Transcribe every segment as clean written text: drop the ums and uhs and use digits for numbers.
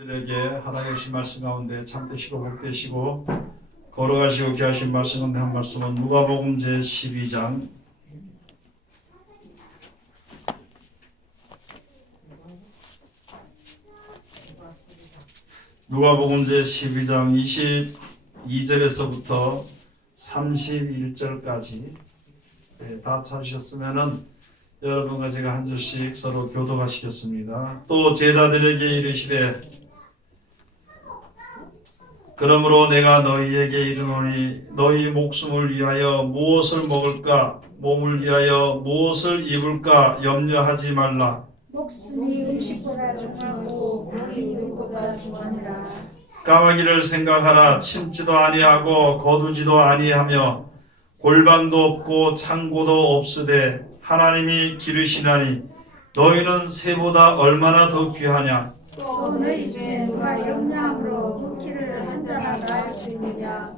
들에게 하나님 주신 말씀 가운데 참되시고 복되시고 걸어가시고 귀하신 말씀 가운데 한 말씀은 누가복음 제 12장 누가복음 제 12장 22절에서부터 31절까지 다 찾으셨으면은 여러분과 제가 한 절씩 서로 교독하시겠습니다. 또 제자들에게 이르시되 그러므로 내가 너희에게 이르노니 너희 목숨을 위하여 무엇을 먹을까 몸을 위하여 무엇을 입을까 염려하지 말라. 목숨이 음식보다 중하고 몸이 입보다 중하니라. 까마귀를 생각하라. 침지도 아니하고 거두지도 아니하며 골방도 없고 창고도 없으되 하나님이 기르시나니 너희는 새보다 얼마나 더 귀하냐. 또 너희 중에 누가 염려함으로 쿠키를 한 자나 낳을 수 있느냐.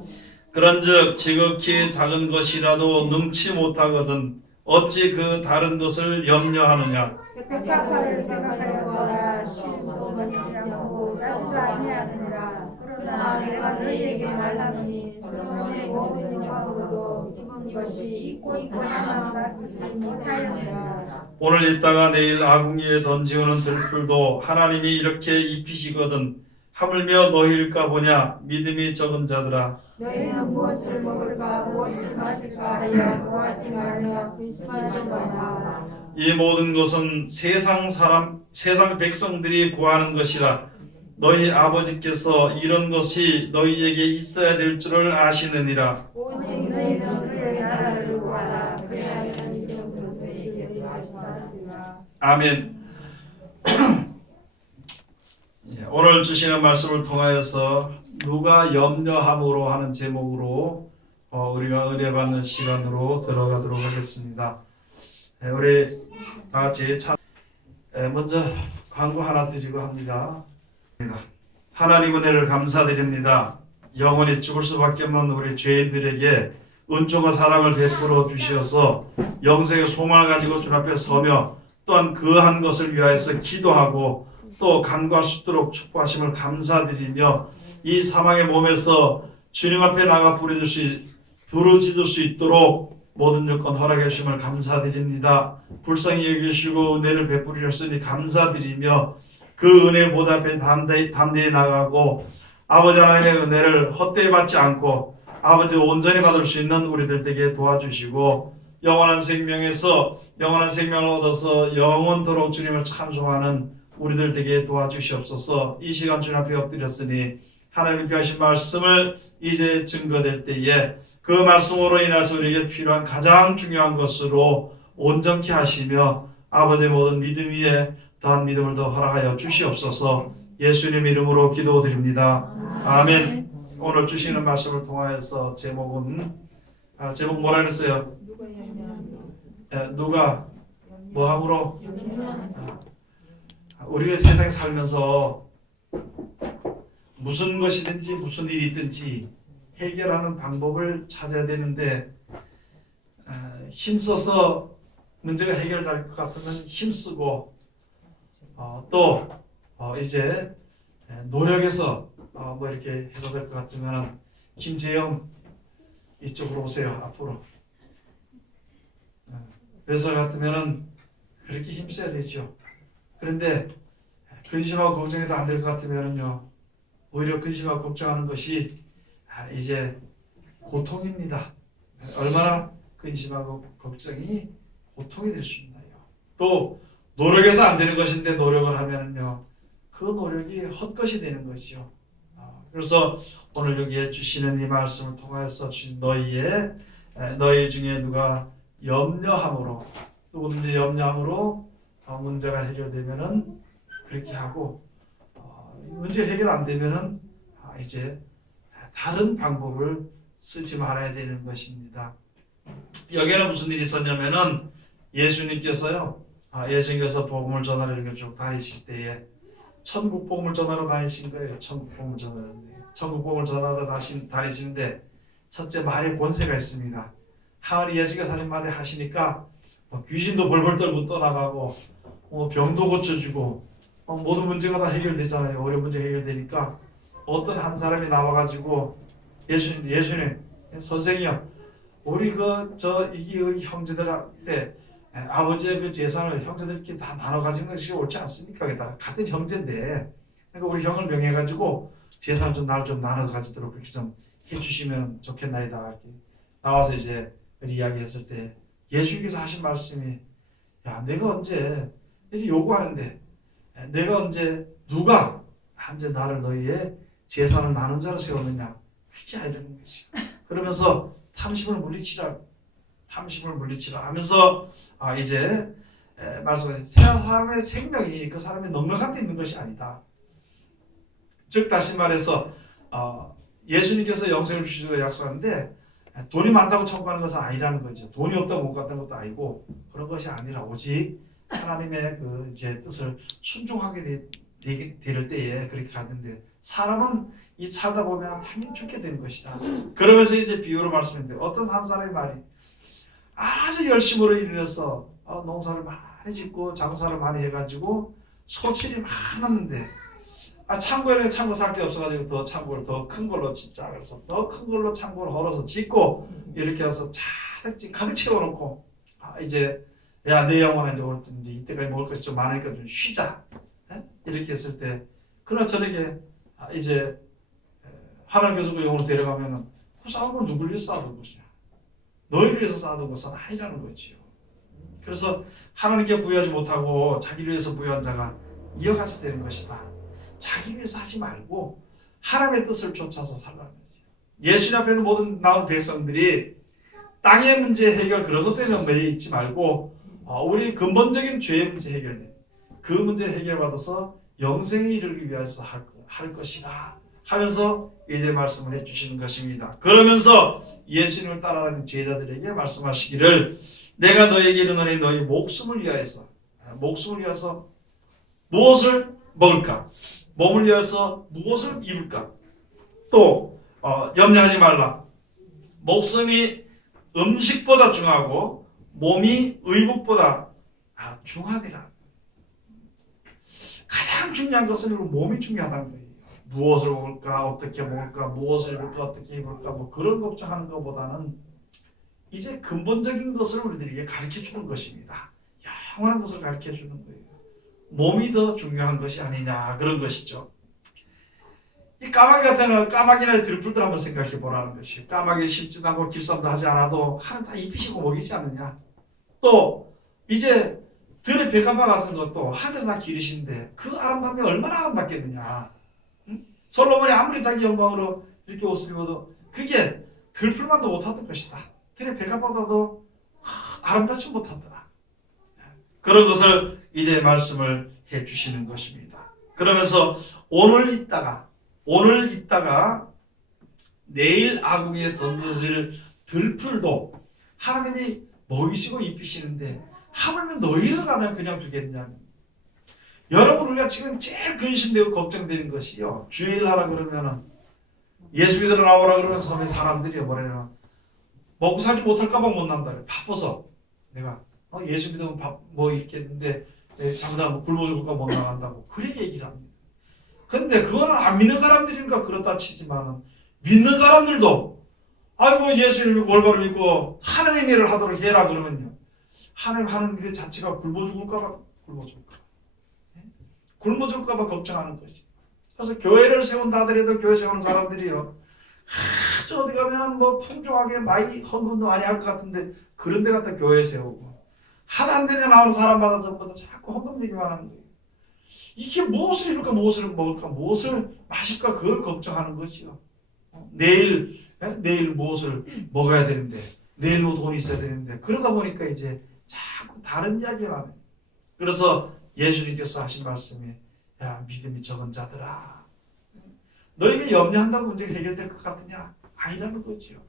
그런즉 지극히 작은 것이라도 능치 못하거든 어찌 그 다른 것을 염려하느냐. 백합화를 생각할 것보다 심도 많지 않고 짜지도 아니하느니라. 그러나 내가 너희에게 말하노니 그러므로 모든 영광으로도 입은 것이 있고 하나 받지 못하였느니라. 오늘 있다가 내일 아궁이에 던지우는 들풀도 하나님이 이렇게 입히시거든 하물며 너희일까 보냐. 믿음이 적은 자들아. 너희는 무엇을 먹을까 무엇을 마실까 하여 구하지 말며 근심하지 말라. 이 모든 것은 세상 백성들이 구하는 것이라. 너희 아버지께서 이런 것이 너희에게 있어야 될 줄을 아시느니라. 오직 너희는 그의 나라를 구하라. 그리하면 이름으로 너희에게 구하시리라. 아멘. 오늘 주시는 말씀을 통하여서 누가 염려함으로 하는 제목으로 우리가 은혜 받는 시간으로 들어가도록 하겠습니다. 우리 다 같이 먼저 광고 하나 드리고 합니다. 하나님 은혜를 감사드립니다. 영원히 죽을 수밖에 없는 우리 죄인들에게 은총과 사랑을 베풀어 주시어서 영생의 소망을 가지고 주 앞에 서며 또한 그 한 것을 위하여서 기도하고 또 간구할 수 있도록 축복하심을 감사드리며 이 사망의 몸에서 주님 앞에 나가 부르짖을 수 있도록 모든 조건 허락해 주심을 감사드립니다. 불쌍히 여기시고 은혜를 베풀으셨으니 감사드리며 그 은혜 보좌 앞에 담대히 나가고 아버지 하나님의 은혜를 헛되이 받지 않고 아버지 온전히 받을 수 있는 우리들 되게 도와주시고 영원한 생명에서 영원한 생명을 얻어서 영원토록 주님을 찬송하는 우리들 되게 도와주시옵소서. 이 시간 주님 앞에 엎드렸으니 하나님께 하신 말씀을 이제 증거될 때에 그 말씀으로 인해서 우리에게 필요한 가장 중요한 것으로 온전케 하시며 아버지의 모든 믿음 위에 더한 믿음을 더 허락하여 주시옵소서. 예수님 이름으로 기도드립니다. 아멘. 오늘 주시는 말씀을 통하여서 제목은 제목 뭐라 그랬어요? 누가 뭐함으로? 우리가 세상에 살면서 무슨 것이든지 무슨 일이 있든지 해결하는 방법을 찾아야 되는데 힘써서 문제가 해결될 것 같으면 힘쓰고 또 이제 노력해서 뭐 이렇게 해서 될 것 같으면 김재영 이쪽으로 오세요. 앞으로. 회사 같으면 그렇게 힘써야 되죠. 그런데 근심하고 걱정해도 안 될 것 같으면요 오히려 근심하고 걱정하는 것이 이제 고통입니다. 얼마나 근심하고 걱정이 고통이 될 수 있나요? 또 노력해서 안 되는 것인데 노력을 하면요 그 노력이 헛것이 되는 것이죠. 그래서 오늘 여기에 주시는 이 말씀을 통해서 주신 너희 중에 누가 염려함으로 누구든지 염려함으로 문제가 해결되면은 그렇게 하고 문제 해결 안 되면은 이제 다른 방법을 쓰지 말아야 되는 것입니다. 여기는 무슨 일이 있었냐면은 예수님께서 복음을 전하러 이렇게 쭉 다니실 때에 천국 복음을 전하러 다니신 거예요. 천국 복음을 전하러 다니시는데 첫째 말의 권세가 있습니다. 하늘이 예수가 사신 말에 하시니까 귀신도 벌벌 떨고 떠나가고 병도 고쳐주고 모든 문제가 다 해결되잖아요. 어려운 문제 해결되니까 어떤 한 사람이 나와가지고 예수님 선생이요, 우리 이 형제들한테 아버지의 그 재산을 형제들끼리 다 나눠 가진 것이 옳지 않습니까? 다 같은 형제인데, 그러니까 우리 형을 명해가지고 재산을 좀 나를 좀 나눠 가지도록 그렇게 좀 해주시면 좋겠나이다. 이렇게 나와서 이제 이야기했을 때 예수님께서 하신 말씀이, 야, 내가 언제 이렇게 요구하는데, 내가 언제 누가 언제 나를 너희의 재산을 나눈 자로 세웠느냐, 그게 아니라는 것이야. 그러면서 탐심을 물리치라 하면서 이제 말씀하신 사람의 생명이 그 사람의 넉넉한 데 있는 것이 아니다. 즉 다시 말해서 예수님께서 영생을 주시고 약속하는데 돈이 많다고 천국하는 것은 아니라는 거죠. 돈이 없다고 못 갔다는 것도 아니고 그런 것이 아니라 오직 하나님의 그 이제 뜻을 순종하게 될 때에 그렇게 가는데, 사람은 이 살다 보면 당연히 죽게 되는 것이다. 그러면서 이제 비유로 말씀했는데, 어떤 한 사람의 말이 아주 열심으로 일해서 농사를 많이 짓고 장사를 많이 해가지고 소출이 많았는데 창고에 창고 살 데 없어가지고 더 창고를 더 큰 걸로 짓자. 그래서 더 큰 걸로 창고를 헐어서 짓고 이렇게 해서 가득 채워놓고 이제 야, 내 영혼은 이제 이때까지 먹을 것이 좀 많으니까 좀 쉬자. 이렇게 했을 때 그러나 저녁에 이제 하나님께서 그 영혼을 데려가면은 그 싸움을 누굴 위해서 쌓아둔 것이냐? 너희를 위해서 쌓아둔 것은 아니라는 거지요. 그래서 하나님께 부여하지 못하고 자기를 위해서 부여한 자가 이어가서 되는 것이다. 자기 위해서 하지 말고 하나님의 뜻을 쫓아서 살라는 거죠. 예수님 앞에 있는 모든 나온 백성들이 땅의 문제 해결 그런 것 때문에 매여 있지 말고 우리 근본적인 죄의 문제 해결돼. 그 문제를 해결받아서 영생에 이르기 위해서 할 것이다 하면서 이제 말씀을 해주시는 것입니다. 그러면서 예수님을 따라다니는 제자들에게 말씀하시기를, 내가 너에게 이르노니 너희 목숨을 위하여서 무엇을 먹을까? 몸을 위해서 무엇을 입을까? 또 염려하지 말라. 목숨이 음식보다 중하고 몸이 의복보다 중함이라. 가장 중요한 것은 몸이 중요하다는 거예요. 무엇을 먹을까, 어떻게 먹을까, 무엇을 입을까, 어떻게 입을까, 뭐 그런 걱정하는 것보다는 이제 근본적인 것을 우리들에게 가르쳐 주는 것입니다. 영원한 것을 가르쳐 주는 거예요. 몸이 더 중요한 것이 아니냐, 그런 것이죠. 이 까마귀 같은 까마귀나 들풀들 한번 생각해 보라는 것이, 까마귀 심지도 않고 길쌈도 하지 않아도 하는 다 입히시고 먹이지 않느냐. 또 이제 들의 백합화 같은 것도 하늘에서 다 기르시는데 그 아름다움이 얼마나 아름답겠느냐. 응? 솔로몬이 아무리 자기 영광으로 이렇게 옷을 입어도 그게 들풀만도 못하던 것이다. 들의 백합보다도 아름답지 못하더라. 그런 것을 이제 말씀을 해 주시는 것입니다. 그러면서 오늘 있다가 내일 아궁이에 던져질 들풀도 하나님이 먹이시고 입히시는데 하물며 너희를 가면 그냥 두겠냐. 여러분, 우리가 지금 제일 근심되고 걱정되는 것이요, 주일 하라 그러면은 예수 믿으러 나오라 그러면 사람들이 뭐래요, 먹고 살지 못할까봐 못 난다. 바빠서 내가 예수 믿으면 뭐 있겠는데 잘못하면 굶어 죽을까 못 나간다고 그래 얘기를 합니다. 근데 그거는 안 믿는 사람들이니까 그렇다 치지만 믿는 사람들도 아이고 예수님을 올바로 믿고 하나님 일을 하도록 해라 그러면요, 하나님 하는 그 자체가 굶어 죽을까 봐 걱정하는 것이. 그래서 교회를 세운다 하더라도 교회 세우는 사람들이요, 아주 어디 가면 뭐 풍족하게 많이 헌금도 많이 할 것 같은데 그런 데 갖다 교회 세우고 하도 안 되냐 나오는 사람마다 전부 다 자꾸 헌금 내기만 하는 거예요. 이게 무엇을 입을까, 무엇을 먹을까, 무엇을 마실까, 그걸 걱정하는 거지요. 내일 무엇을 먹어야 되는데, 내일로 돈이 있어야 되는데, 그러다 보니까 이제 자꾸 다른 이야기만 해요. 그래서 예수님께서 하신 말씀이, 야, 믿음이 적은 자들아, 너에게 염려한다고 문제가 해결될 것 같으냐? 아니라는 거지요.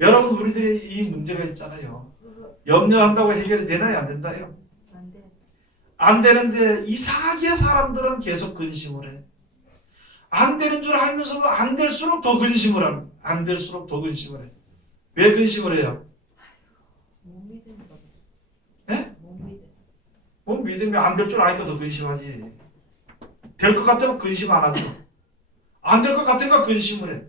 여러분, 우리들의 이 문제가 있잖아요. 염려한다고 해결이 되나요, 안 된다요? 안 되는데 이상하게 사람들은 계속 근심을 해. 안 되는 줄 알면서도 안 될수록 더 근심을 하는. 안 될수록 더 근심을 해. 왜 근심을 해요? 못 믿으니까. 예? 못 믿음. 뭐 믿으면 안 될 줄 아니까 더 근심하지. 될 것 같으면 근심 안 하고, 안 될 것 같으니까 근심을 해.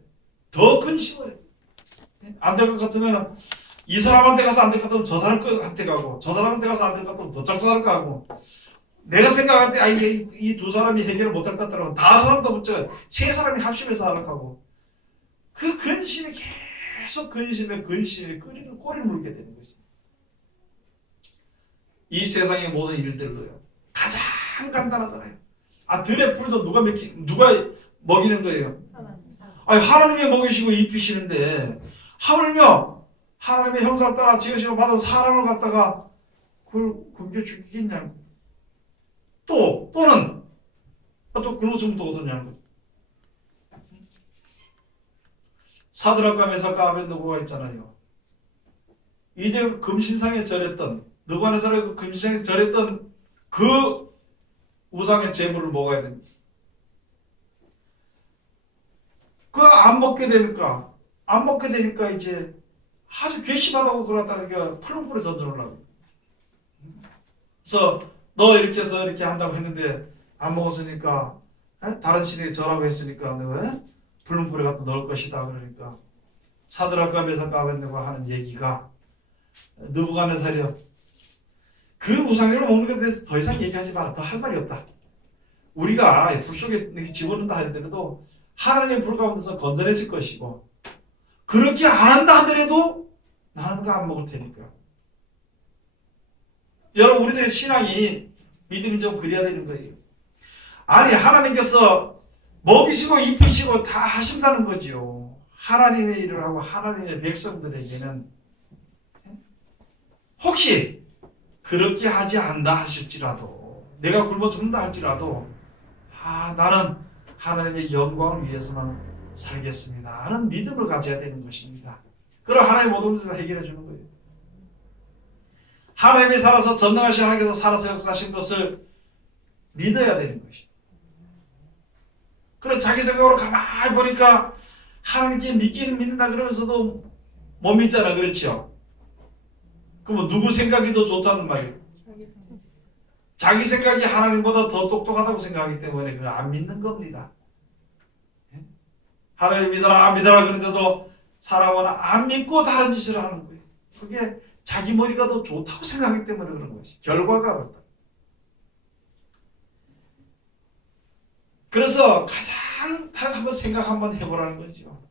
더 근심을 해. 안 될 것 같으면 이 사람한테 가서 안 될 것 같으면 저 사람한테 가고, 저 사람한테 가서 안 될 것 같으면 저쪽 사람한테 가고, 내가 생각할 때 이 두 사람이 해결을 못할 것 같다면 다른 사람도 붙여 세 사람이 합심해서 하락하고, 그 근심이 계속 근심에 꼬리를 물게 되는 것이. 이 세상의 모든 일들로요. 가장 간단하잖아요. 들의 풀도 누가 먹이는 거예요? 하나님이 먹이시고 입히시는데, 하물며 하나님의 형상을 따라 지으시고 받은 사람을 갖다가 그걸 굶겨 죽이겠냐는 거예요. 또는 또 굶어죽부터 얻었냐는 거예요. 사드락과 메삭과 아벳느고가 있잖아요. 이제 금신상에 절했던, 느부갓네살의 그 금신상에 절했던 그 우상의 제물을 먹어야 됩니다. 그거 안 먹게 되니까 이제 아주 괘씸하다고 그러다가 풀무불에 던져놓으려고. 그래서 너 이렇게 해서 이렇게 한다고 했는데 안 먹었으니까, 다른 신에게 절하고 했으니까 내가 불문불에 갖다 넣을 것이다. 그러니까 사드락과 메삭과 아벳느고가 하는 얘기가, 느부갓네살이요, 그 우상제를 먹는 것에 대해서 더 이상 얘기하지 마라. 더 할 말이 없다. 우리가 불 속에 집어넣는다 하더라도 하나님의 불 가운데서 건져냈을 것이고, 그렇게 안 한다 하더라도 나는 그거 안 먹을 테니까. 여러분, 우리들의 신앙이, 믿음이 좀 그래야 되는 거예요. 아니, 하나님께서 먹이시고 입히시고 다 하신다는 거지요. 하나님의 일을 하고 하나님의 백성들에게는 혹시 그렇게 하지 않다 하실지라도, 내가 굶어 죽는다 할지라도, 나는 하나님의 영광을 위해서만 살겠습니다 하는 믿음을 가져야 되는 것입니다. 그럼 하나님 모든 것을 다 해결해 주는 거예요. 하나님이 살아서, 전능하신 하나님께서 살아서 역사하신 것을 믿어야 되는 것입니다. 그럼 자기 생각으로 가만히 보니까 하나님께 믿기는 믿는다 그러면서도 못 믿잖아. 그렇죠? 그럼 누구 생각이 더 좋다는 말이에요? 자기 생각이 하나님보다 더 똑똑하다고 생각하기 때문에 그거 안 믿는 겁니다. 하나님 믿어라, 안 믿어라 그런데도 사람은 안 믿고 다른 짓을 하는 거예요. 그게 자기 머리가 더 좋다고 생각하기 때문에 그런 것이. 결과가 그렇다. 그래서 가장 한번 생각 한번 해보라는 거죠.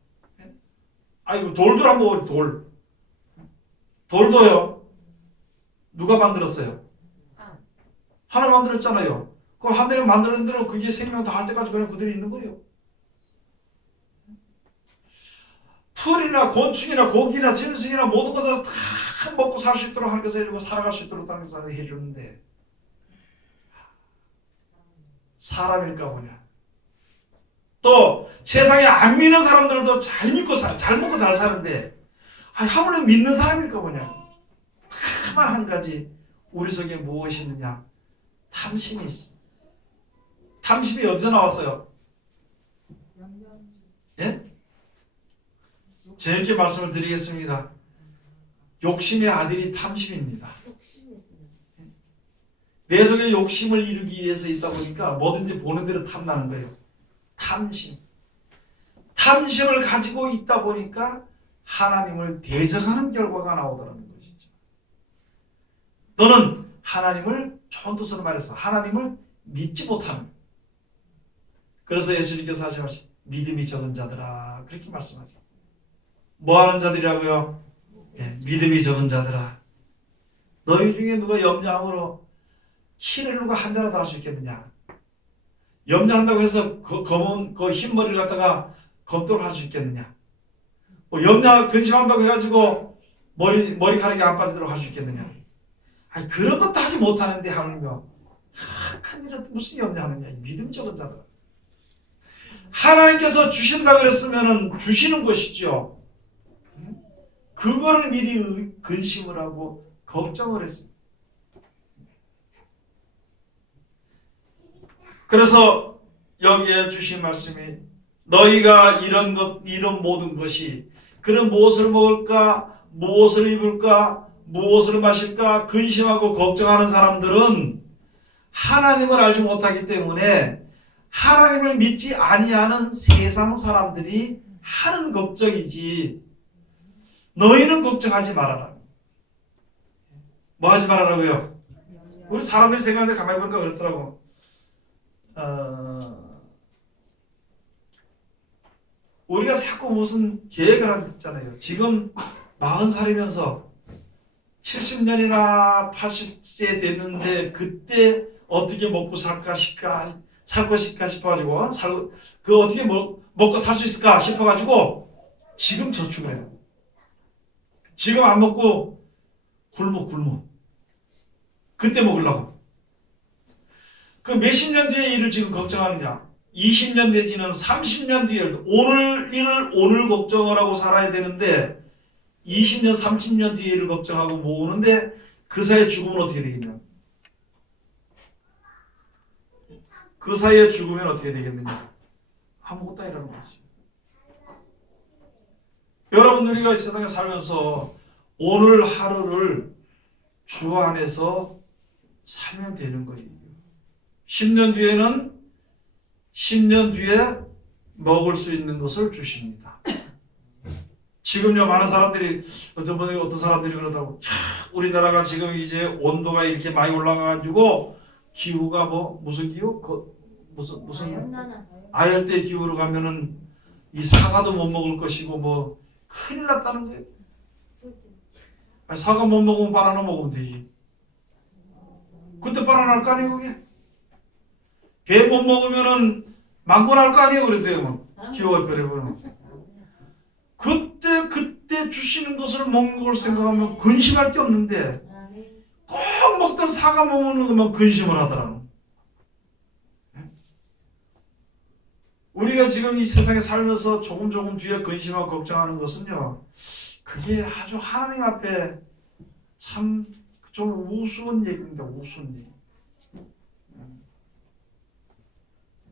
아이고, 돌도 한번 돌. 돌도요, 누가 만들었어요? 하나님 만들었잖아요. 그걸 하나님 만드는 대로 그게 생명 다 할 때까지 그냥 그대로 있는 거예요. 풀이나 곤충이나 고기나 짐승이나 모든 것을 다 먹고 살 수 있도록 하는 것을 해주고 살아갈 수 있도록 하는 것을 해주는데, 사람일까 보냐. 또 세상에 안 믿는 사람들도 잘 믿고 잘 먹고 잘 사는데, 하물며 믿는 사람일까 보냐. 다만 한 가지 우리 속에 무엇이 있느냐? 탐심이 있어. 탐심이 어디서 나왔어요? 예? 재밌게 말씀을 드리겠습니다. 욕심의 아들이 탐심입니다. 내 속에 욕심을 이루기 위해서 있다 보니까 뭐든지 보는 대로 탐나는 거예요. 탐심. 탐심을 가지고 있다 보니까 하나님을 대적하는 결과가 나오더라는 것이죠. 너는 하나님을, 좋은 뜻으로 말해서 하나님을 믿지 못하는 거예요. 그래서 예수님께서 하신 말씀, 믿음이 적은 자들아, 그렇게 말씀하죠. 뭐 하는 자들이라고요? 믿음이 적은 자들아. 너희 중에 누가 염려함으로 키를 누가 한 자라도 할 수 있겠느냐? 염려한다고 해서 검은 흰머리를 갖다가 검도록 할 수 있겠느냐? 근심한다고 해가지고 머리카락이 안 빠지도록 할 수 있겠느냐? 그런 것도 하지 못하는데 하물며 큰 일은 무슨 염려하느냐? 믿음 적은 자들. 하나님께서 주신다 그랬으면 주시는 것이죠. 그거를 미리 근심을 하고 걱정을 했습니다. 그래서 여기에 주신 말씀이, 너희가 이런 모든 것이, 그는 무엇을 먹을까, 무엇을 입을까, 무엇을 마실까 근심하고 걱정하는 사람들은 하나님을 알지 못하기 때문에 하나님을 믿지 아니하는 세상 사람들이 하는 걱정이지 너희는 걱정하지 말아라. 뭐 하지 말아라고요? 우리 사람들이 생각하는데 가만히 보니까 그렇더라고. 우리가 자꾸 무슨 계획을 하잖아요. 지금 40살이면서 70년이나 80세 됐는데 그때 어떻게 먹고 살 것일까 싶어가지고 어떻게 먹고 살 수 있을까 싶어가지고 지금 저축을 해요. 지금 안 먹고 굶어. 그때 먹으려고. 그 몇십 년 뒤의 일을 지금 걱정하느냐. 20년 내지는 30년 뒤에 오늘 일을 오늘 걱정을 하고 살아야 되는데 20년, 30년 뒤에 일을 걱정하고 모으는데 그 사이에 죽으면 어떻게 되겠냐. 그 사이에 죽으면 어떻게 되겠느냐. 아무것도 아니라는 거지. 여러분 우리가 이 세상에 살면서 오늘 하루를 주 안에서 살면 되는 거예요. 10년 뒤에 먹을 수 있는 것을 주십니다. 지금요 많은 사람들이 어떤 사람들이 그러더라고. 우리나라가 지금 이제 온도가 이렇게 많이 올라가가지고 기후가 무슨 기후? 무슨 아열대 기후로 가면은 이 사과도 못 먹을 것이고 큰일 났다는 거예요. 아니, 사과 못 먹으면 바나나 먹으면 되지. 그때 바나나 날 거 아니에요 그게? 배 못 먹으면은 망고 날 거 아니에요 그랬대요. 기후가 변해보면. 그때 주시는 것을 먹는 걸 생각하면 근심할 게 없는데 꼭 먹던 사과 먹는 것만 근심을 하더라고. 우리가 지금 이 세상에 살면서 조금 뒤에 근심하고 걱정하는 것은요, 그게 아주 하나님 앞에 참 좀 우스운 얘기입니다. 우스운 얘기.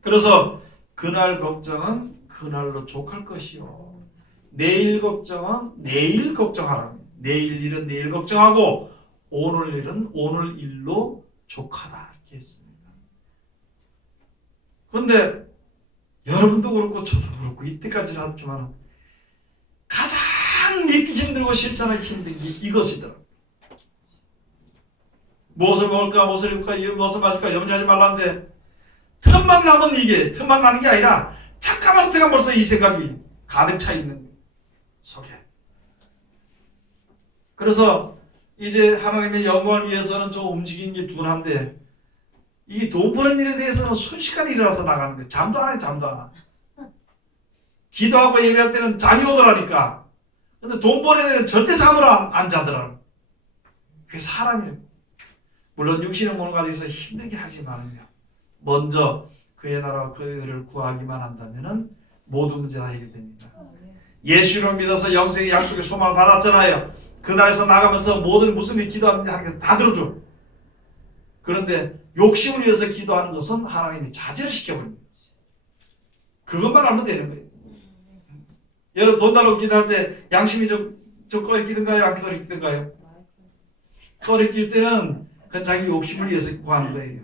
그래서 그날 걱정은 그날로 족할 것이요. 내일 걱정은 내일 걱정하라. 내일 일은 내일 걱정하고 오늘 일은 오늘 일로 족하다. 이렇게 했습니다. 그런데 여러분도 그렇고 저도 그렇고 이때까지는 했지만 가장 믿기 힘들고 실천하기 힘든 게 이것이더라고요. 무엇을 먹을까, 무엇을 입을까, 무엇을 마실까 염려하지 말라는데 틈만 나는 게 아니라 잠깐만 들어가 벌써 이 생각이 가득 차 있는 속에. 그래서 이제 하나님의 영광을 위해서는 좀 움직이는 게 둔한데 이 돈 버는 일에 대해서는 순식간에 일어나서 나가는 거예요. 잠도 안 해, 잠도 안 해. 기도하고 예배할 때는 잠이 오더라니까. 근데 돈 버는 데는 절대 잠을 안 자더라고. 그게 사람이에요. 물론 육신의 몸을 가지고서 힘들게 하지만요. 먼저 그의 나라와 그를 구하기만 한다면은 모든 문제가 해결됩니다. 예수를 믿어서 영생의 약속의 소망을 받았잖아요. 그날에서 나가면서 무슨 일 기도하는지 하는 게 다 들어줘. 그런데 욕심을 위해서 기도하는 것은 하나님이 자제를 시켜버립니다. 그것만 하면 되는 거예요. 여러분 돈 달라고 기도할 때 양심이 저 꺼리끼든가요? 안 꺼리끼든가요? 꺼리낄 때는 그건 자기 욕심을 위해서 구하는 거예요.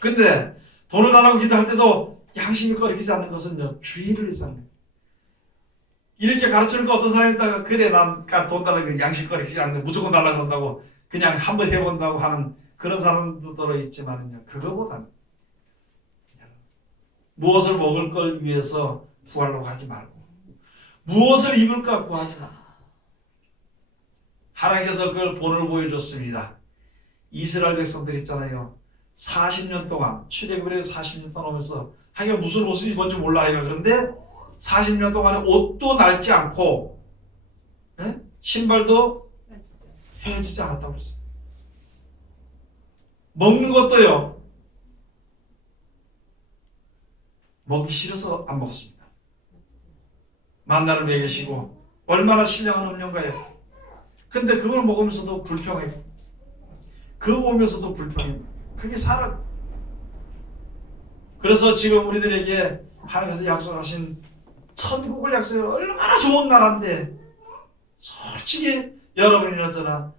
근데 돈을 달라고 기도할 때도 양심이 꺼리끼지 않는 것은요, 주의를 위해서 하는 거예요. 이렇게 가르치니까 어떤 사람이 있다가 그래 난 돈 달라고 양심 꺼리끼지 않는데 무조건 달라고 한다고 그냥 한번 해본다고 하는 그런 사람도 들어있지만요, 그거보다는 무엇을 먹을 걸 위해서 구하려고 하지 말고 무엇을 입을까 구하지 말고 하나님께서 그걸 본을 보여줬습니다. 이스라엘 백성들 있잖아요. 40년 동안 출애굽을 해서 40년 동안 오면서 하기가 무슨 옷을 입었는지 몰라 하기가 그런데 40년 동안에 옷도 낡지 않고 신발도 헤어지지 않았다고 그랬어요. 먹는 것도요. 먹기 싫어서 안 먹었습니다. 만나를 먹이시고 얼마나 신령한 음료인가요. 근데 그걸 먹으면서도 불평해요. 그거 보면서도 불평해요. 그게 살아. 그래서 지금 우리들에게 하나님께서 약속하신 천국을 약속해요. 얼마나 좋은 나라인데 솔직히 여러분이 그러잖아.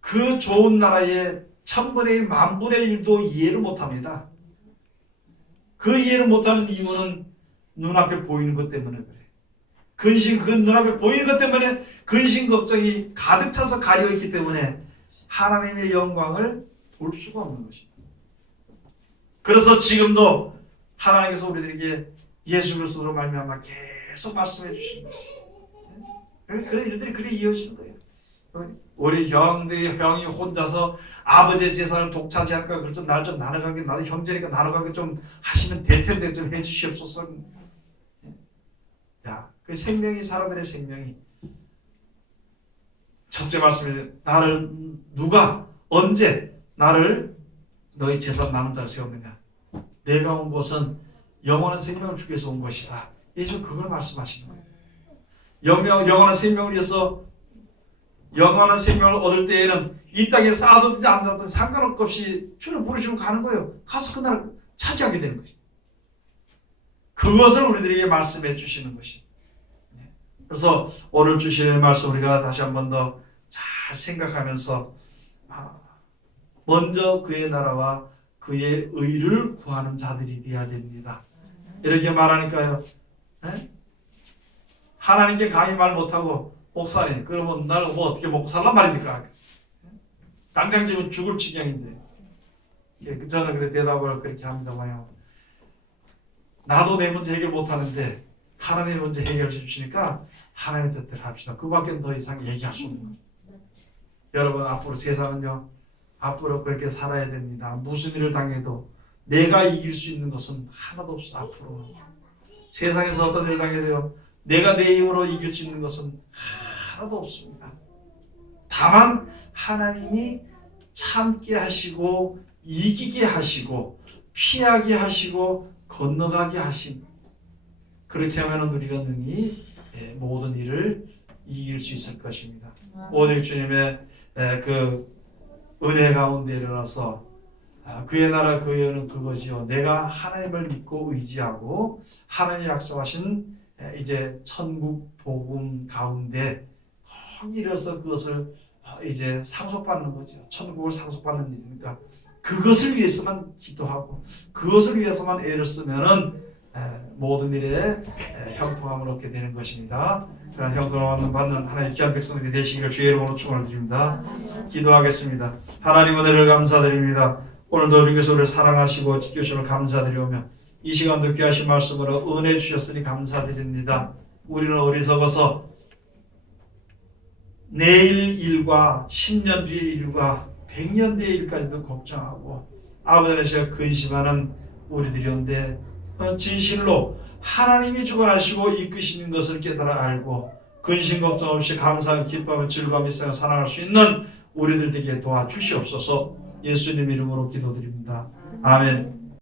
그 좋은 나라에 천분의 1, 만분의 1도 이해를 못합니다. 그 이해를 못하는 이유는 눈앞에 보이는 것 때문에 그래. 그 눈앞에 보이는 것 때문에 근심 걱정이 가득 차서 가려있기 때문에 하나님의 영광을 볼 수가 없는 것입니다. 그래서 지금도 하나님께서 우리들에게 예수 그리스도로 말미암아 계속 말씀해 주시는 것입니다. 그래 일들이 그래 이어지는 거예요. 우리 형이 혼자서 아버지의 재산을 독차지할까 그걸 좀 날 좀 나눠가게 나도 형제니까 나눠가게 좀 하시면 될 텐데 좀 해주시옵소서. 야, 그 생명이 사람들의 생명이 첫째 말씀에 나를 누가 언제 나를 너희 재산 나눈 자를 세웠느냐? 내가 온 것은 영원한 생명을 주기 위해서 온 것이다. 예수는 그걸 말씀하시는 거예요. 영원한 생명을 위해서 영원한 생명을 얻을 때에는 이 땅에 쌓아뒀든지 안 쌓아뒀든지 상관없이 주를 부르시고 가는 거예요. 가서 그 나라를 차지하게 되는 것이죠. 그것을 우리들에게 말씀해 주시는 것이. 그래서 오늘 주시는 말씀 우리가 다시 한 번 더 잘 생각하면서 먼저 그의 나라와 그의 의를 구하는 자들이 되어야 됩니다. 이렇게 말하니까요. 네? 하나님께 감히 말 못하고 목사님 그러면 나는 뭐 어떻게 먹고 살란 말입니까? 당장 지금 죽을 지경인데. 저는 그래 대답을 그렇게 합니다만요. 나도 내 문제 해결 못하는데 하나님의 문제 해결해 주시니까 하나님 뜻대로 합시다. 그밖에 더 이상 얘기할 수 없는 거예요. 여러분 앞으로 세상은요. 앞으로 그렇게 살아야 됩니다. 무슨 일을 당해도 내가 이길 수 있는 것은 하나도 없어. 앞으로 세상에서 어떤 일을 당해도요. 내가 내 힘으로 이길 수 있는 것은 하나도 없습니다. 다만 하나님이 참게 하시고 이기게 하시고 피하게 하시고 건너가게 하심. 그렇게 하면 우리가 능히 모든 일을 이길 수 있을 것입니다. 오직 주님의 그 은혜 가운데 일어나서 그의 나라 그의 의는 그것이요 내가 하나님을 믿고 의지하고 하나님이 약속하신 이제 천국 복음 가운데 거기 이르러서 그것을 이제 상속받는 거죠. 천국을 상속받는 일이니까 그것을 위해서만 기도하고 그것을 위해서만 애를 쓰면은 모든 일에 형통함을 얻게 되는 것입니다. 그런 형통함을 받는 하나님의 귀한 백성들이 되시기를 주의 이름으로 축원을 드립니다. 기도하겠습니다. 하나님 은혜를 감사드립니다. 오늘도 주께서 우리를 사랑하시고 지켜주심을 감사드리오며 이 시간도 귀하신 말씀으로 은혜 주셨으니 감사드립니다. 우리는 어리석어서 내일 일과 10년 뒤의 일과 100년 뒤의 일까지도 걱정하고 아버지의 근심하는 우리들이온데 진실로 하나님이 주관하시고 이끄시는 것을 깨달아 알고 근심 걱정 없이 감사하며 기뻐하며 즐거움이 있어 살아갈 수 있는 우리들 되게 도와주시옵소서. 예수님 이름으로 기도드립니다. 아멘.